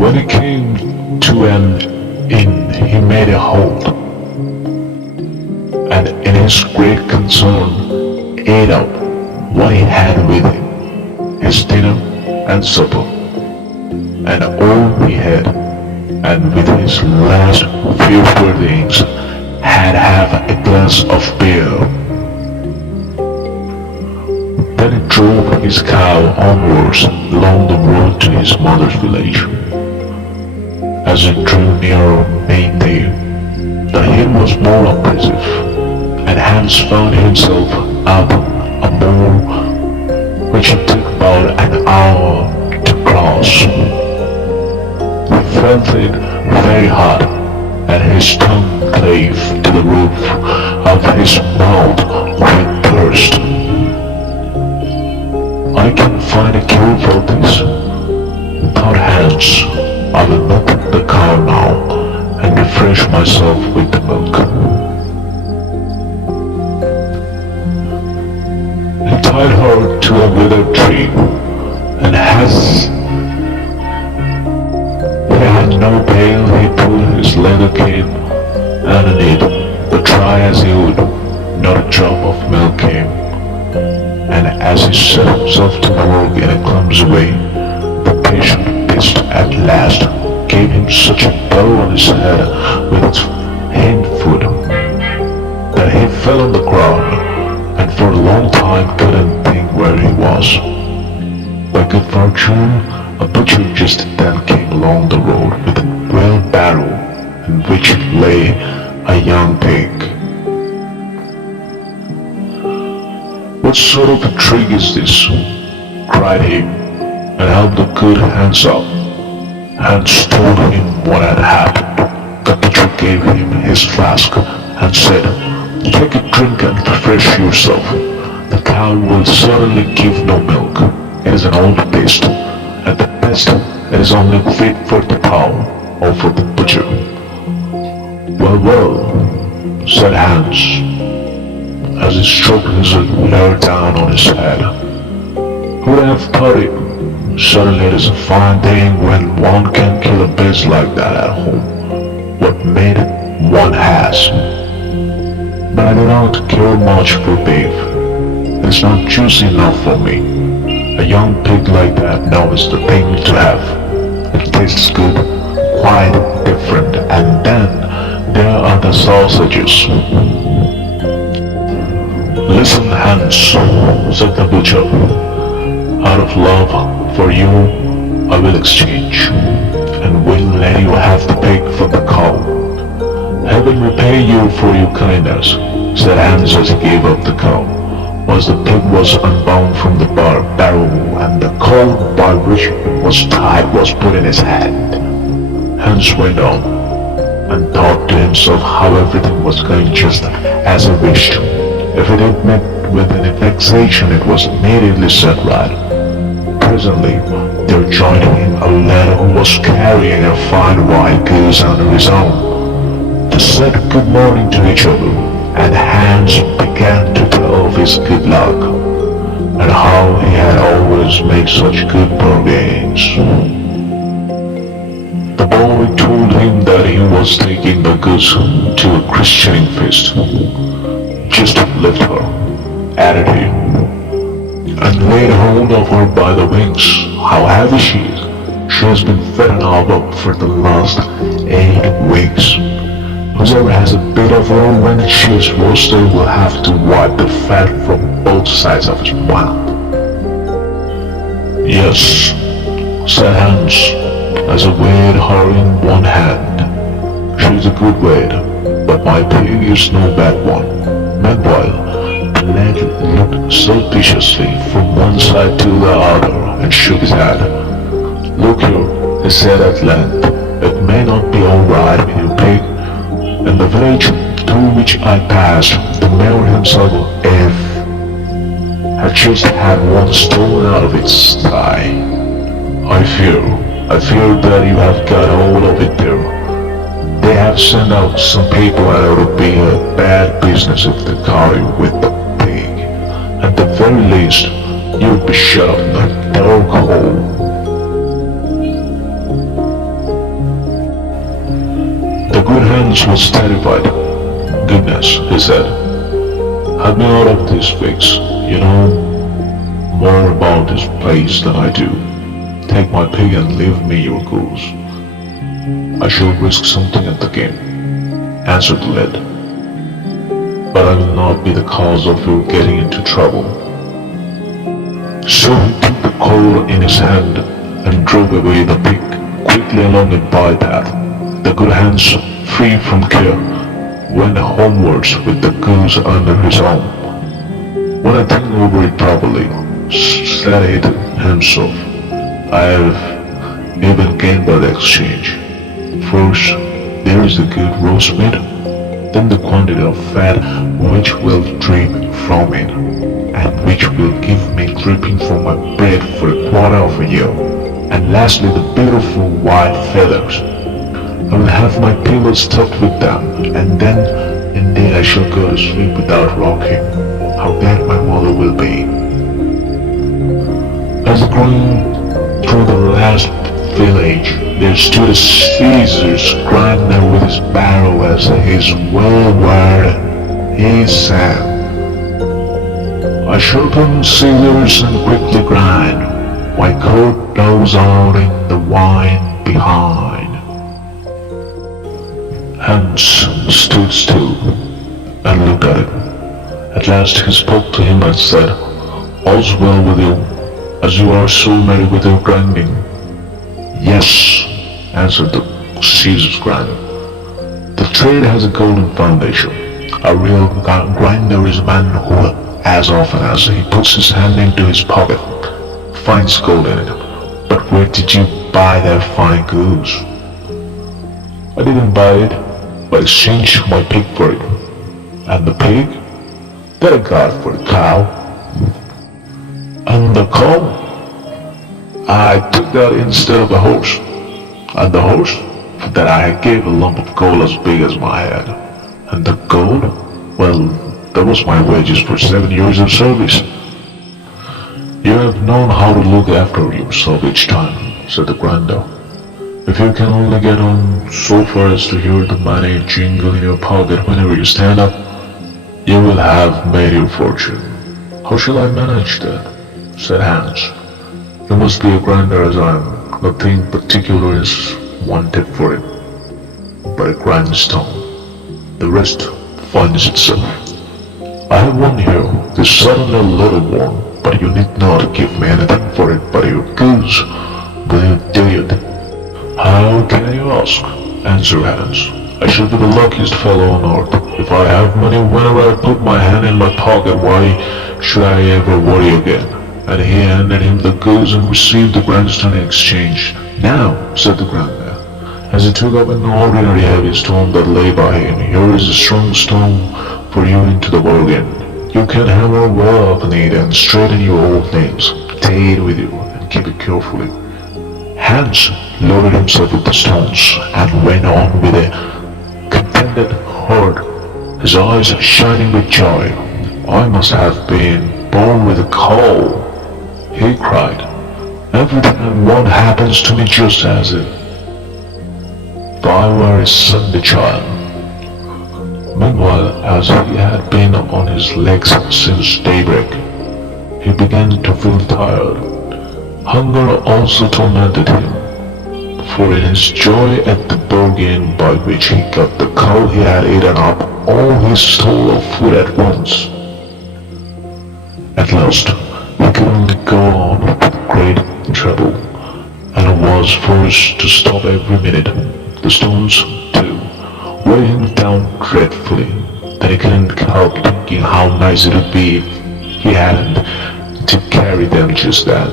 When he came to an inn, he made a halt, and in his great concern ate up what he had with him, his dinner and supper, and all he had, and with his last few farthings had half a glass of beer. Then he drove his cow onwards along the road to his mother's village. As it drew near May Day, the heat was more oppressive, and Hans found himself up a moor which it took about an hour to cross. He felt it very hot, and his tongue clave to the roof of his mouth with thirst. I can find a cure for this, thought Hans. I will milk the cow now and refresh myself with the milk. He tied her to a withered tree, and as he had no pail, he pulled his leather cane underneath, but try as he would, not a drop of milk came. And as he set himself to work in a clumsy way, the patient beast at last gave him such a blow on his head with its hind foot that he fell on the ground, and for a long time couldn't think where he was. By good fortune, a butcher just then came along the road with a wheelbarrow in which lay a young pig. "What sort of a trick is this?" cried he, and held the good Hans up. Hans told him what had happened. The butcher gave him his flask and said, "Take a drink and refresh yourself. The cow will certainly give no milk. It is an old beast. At the best, it is only fit for the cow or for the butcher." "Well, well," said Hans, as he stroked his hair down on his head. "Who would have thought it? Certainly it is a fine thing when one can kill a beast like that at home. What made one has. But I do not care much for beef. It is not juicy enough for me. A young pig like that now is the thing to have. It tastes good, quite different, and then there are the sausages." "Listen, Hans," said the butcher. "Out of love for you, I will exchange, and will let you have the pig for the cow." "Heaven repay you for your kindness," said Hans as he gave up the cow, whilst the pig was unbound from the barrow and the cord by which it was tied was put in his hand. Hans went on, and thought to himself how everything was going just as he wished. If it had met with any vexation, it was immediately set right. Presently, there joined him a lad who was carrying a fine white goose under his arm. They said good morning to each other, and Hans began to tell of his good luck, and how he had always made such good bargains. The boy told him that he was taking the goose to a christening feast. "Just lift her," added he, and laid hold of her by the wings. "How heavy she is! She has been fed and up for the last 8 weeks. Whoever has a bit of her when she is roasted will have to wipe the fat from both sides of its mouth." "Yes," said Hans, as he weighed her in one hand. "She is a good weight, but my pig is no bad one." Meanwhile, the lad looked suspiciously from one side to the other and shook his head. "Look here," he said at length, "it may not be all right with your pig. In the village through which I passed, the mayor himself, had just had one stolen out of its thigh. I fear that you have got hold of it there. They have sent out some people, and it would be a bad business if they caught you with the pig. At the very least, you would be shut up in a dark hole." was terrified. "Goodness," he said. "Help me out of this fix. You know more about this place than I do. Take my pig and leave me your goose." "I shall risk something at the game," answered the lad. "But I will not be the cause of your getting into trouble." So he took the coal in his hand and drove away the pig quickly along a bypath. The good Hans, free from care, went homewards with the goose under his arm. "When I think over it properly," said he to himself, "I have even gained by the exchange. First, there is the good roast meat, then the quantity of fat which will drip from it, and which will give me dripping for my bread for a quarter of a year, and lastly the beautiful white feathers. I will have my pillow stuffed with them, and then indeed I shall go to sleep without rocking. How glad my mother will be." As going through the last village, there stood a Caesar's grinder with his barrow as his well-word. He sang, "I sharpen Caesars and quickly grind. My coat blows out in the wine behind." Hans stood still and looked at it. At last he spoke to him and said, "All's well with you, as you are so merry with your grinding." "Yes," answered the Caesar's grinder. "The trade has a golden foundation. A real grinder is a man who, as often as he puts his hand into his pocket, finds gold in it. But where did you buy that fine goose?" "I didn't buy it, but exchanged my pig for it." "And the pig?" "That I got for the cow." "And the cow?" "I took that instead of the horse." "And the horse?" "For that I gave a lump of gold as big as my head." "And the gold?" "Well, that was my wages for 7 years of service." "You have known how to look after yourself each time," said the grinder. "If you can only get on so far as to hear the money jingle in your pocket whenever you stand up, you will have made your fortune." "How shall I manage that?" said Hans. "You must be a grinder as I am. Nothing particular is wanted for it, but a grindstone. The rest finds itself. I have one here, this certainly a little worn, but you need not give me anything for it but your goose. Will you do it?" "How can you ask?" answered Hans. "I shall be the luckiest fellow on earth. If I have money whenever I put my hand in my pocket, why should I ever worry again?" And he handed him the goose and received the grindstone in exchange. "Now," said the grinder, as he took up an ordinary heavy stone that lay by him, "here is a strong stone for you into the bargain. You can hammer well upon it and straighten your old nails. Take it with you and keep it carefully." Hans loaded himself with the stones and went on with a contented heart, his eyes shining with joy. "I must have been born with a coal," he cried. "Every time one happens to me just as if I were a Sunday child." Meanwhile, as he had been on his legs since daybreak, he began to feel tired. Hunger also tormented him, for in his joy at the bargain by which he got the cow, he had eaten up all his store of food at once. At last, he could only go on with great trouble, and was forced to stop every minute. The stones, too, weighed him down dreadfully, that he couldn't help thinking how nice it would be if he hadn't to carry them just then.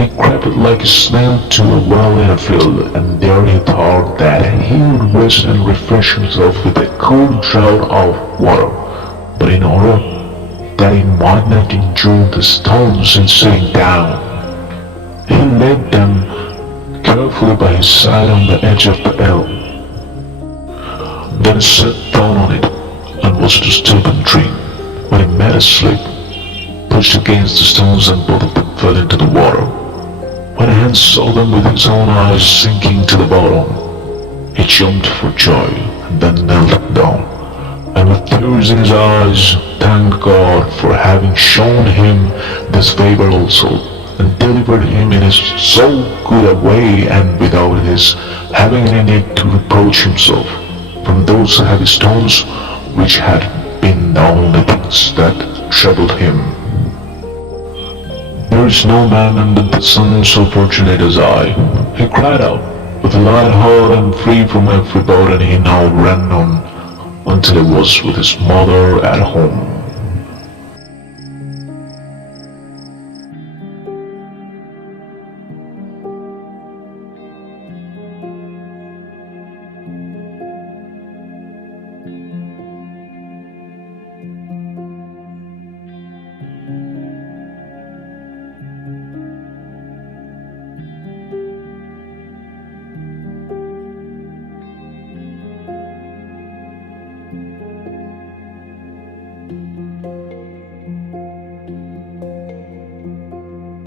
He crept like a snail to a well in a field, and there he thought that he would rest and refresh himself with a cold draught of water. But in order that he might not injure the stones in sitting down, he laid them carefully by his side on the edge of the elm. Then he sat down on it and was to stoop and drink, when he met a slip, pushed against the stones, and both of them fell into the water. When Hans saw them with his own eyes sinking to the bottom, He jumped for joy, and then knelt down, and with tears in his eyes, thanked God for having shown him this favor also, and delivered him in so good a way, and without his having any need to reproach himself from those heavy stones which had been the only things that troubled him. There is no man under the sun so fortunate as I, he cried out. With a light heart and free from every burden, he now ran on until he was with his mother at home.